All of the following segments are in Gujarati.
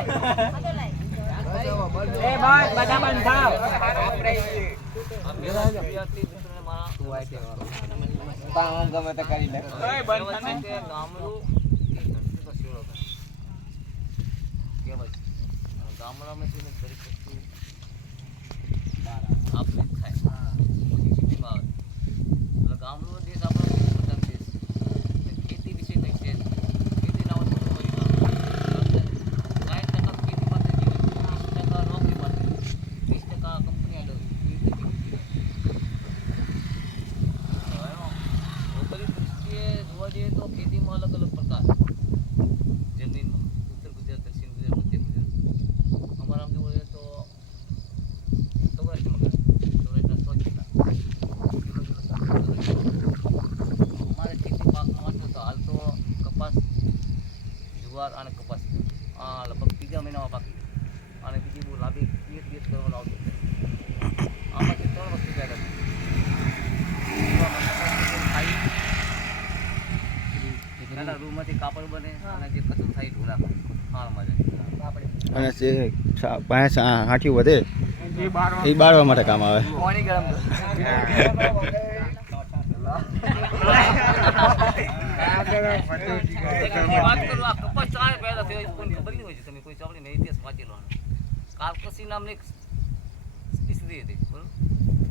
એ બસ બધા બંધ થાવ. ગમે તે કરી લે. ગામડામાં છે ને દરેક વસ્તુ આપણે થાય સિટીમાં આવે એટલે ગામડો દેશ આપણો પ્રધાન દેશ ખેતી વિશે કંઈ છે ખેતી ના હોય તો કરી 60% ખેતી માટે જીવન 20% નોકરી માટે 20% કંપની આગળ ભૌગોલિક દૃષ્ટિએ જોવા જઈએ તો ખેતીમાં અલગ અલગ પ્રકાર જમીનમાં ઉત્તર ગુજરાત દક્ષિણ ગુજરાત મધ્ય ગુજરાત અમારા આમ જોવા જઈએ તો સૌરાષ્ટ્રમાં સૌરાષ્ટ્રના 100 જિલ્લા અમારે ખેતી પાકમાં વાંચો તો હાલ તો કપાસ જુવાર અને કપાસ આ લગભગ 3 મહિનામાં પાકી અને બીજી બહુ લાંબી પિયત કરવાનું આવતું આમાંથી 3 વસ્તુ પેદા થાય રૂમમાંથી કાપડ બને અને જે કચરું થાય ઢોલા ખાવામાં જાય અને જે પાંચ હાંઠી વધે એ બાળવા માટે કામ આવે. પાણી ગરમ વાત કરું આ કપાસ ચાલે પહેલા કોઈ ખબર નહીં હોય છે તમે કોઈ ચોપડી નહીં ઇતિહાસ વાંચી લો કારકસી નામની એક સ્ત્રી હતી બરોબર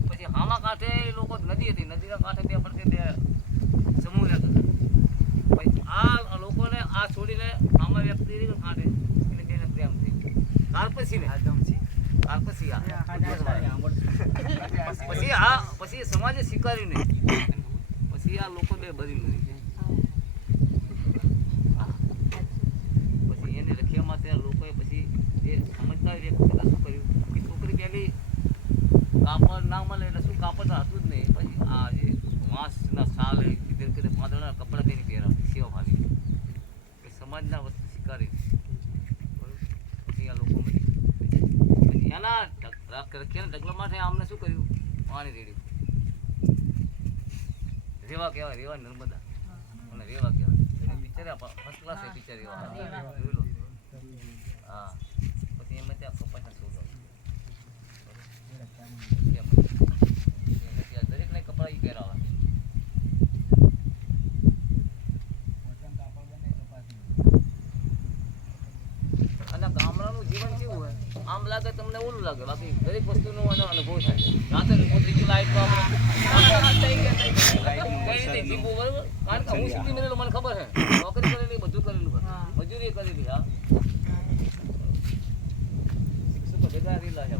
પછી હામા કાંઠે લોકો નદી હતી નદીના કાંઠે બે ફરતે બે સમૂહ રહેતા પછી આ લોકોને આ છોડીને આમાં વ્યક્તિ કાંઠે એને બેને પ્રેમ થઈ કારપસી ને પછી સમાજે સ્વીકાર્યું નહીં પછી આ લોકો બે ભરી નહીં પછી એને રખિયામાં ત્યાં લોકોએ પછી જે સમજદાર વ્યક્તિને શું કર્યું કે છોકરી પહેલી કાપડ ના મળે એટલે શું કાપડ હતું જ નહીં પછી આ જે વાંસના સાલ કીધે પાંદડાના કપડાં તેની પહેરાવે સેવા ભાવી સમાજના વસ્તુ સ્વીકારી પછી આ લોકો પછી એના રખિયાના ઢગલા માટે આમને શું કર્યું પાણી રેડ્યું રેવા કહેવાય રેવા નર્મદા અને રેવા કહેવાય પિક્ચર ફર્સ્ટ ક્લાસ છે પિક્ચર રેવા જોઈ લો હા પછી એમાં ત્યાં કપાસના શોધો દરેકને કપડા એ પહેરાવા અને ગામડાનું જીવન કેવું હોય આમ લાગે તમને ઓલું લાગે બાકી દરેક વસ્તુનો અનુભવ થાય રાતે ત્રીજી લાઈટમાં કઈ રીતે જીવવું બરોબર કારણ કે હું સિટી મેં મને ખબર છે નોકરી કરેલી બધું કરેલું મજૂરી કરેલી હા શિક્ષકો ભેગા રહેલા છે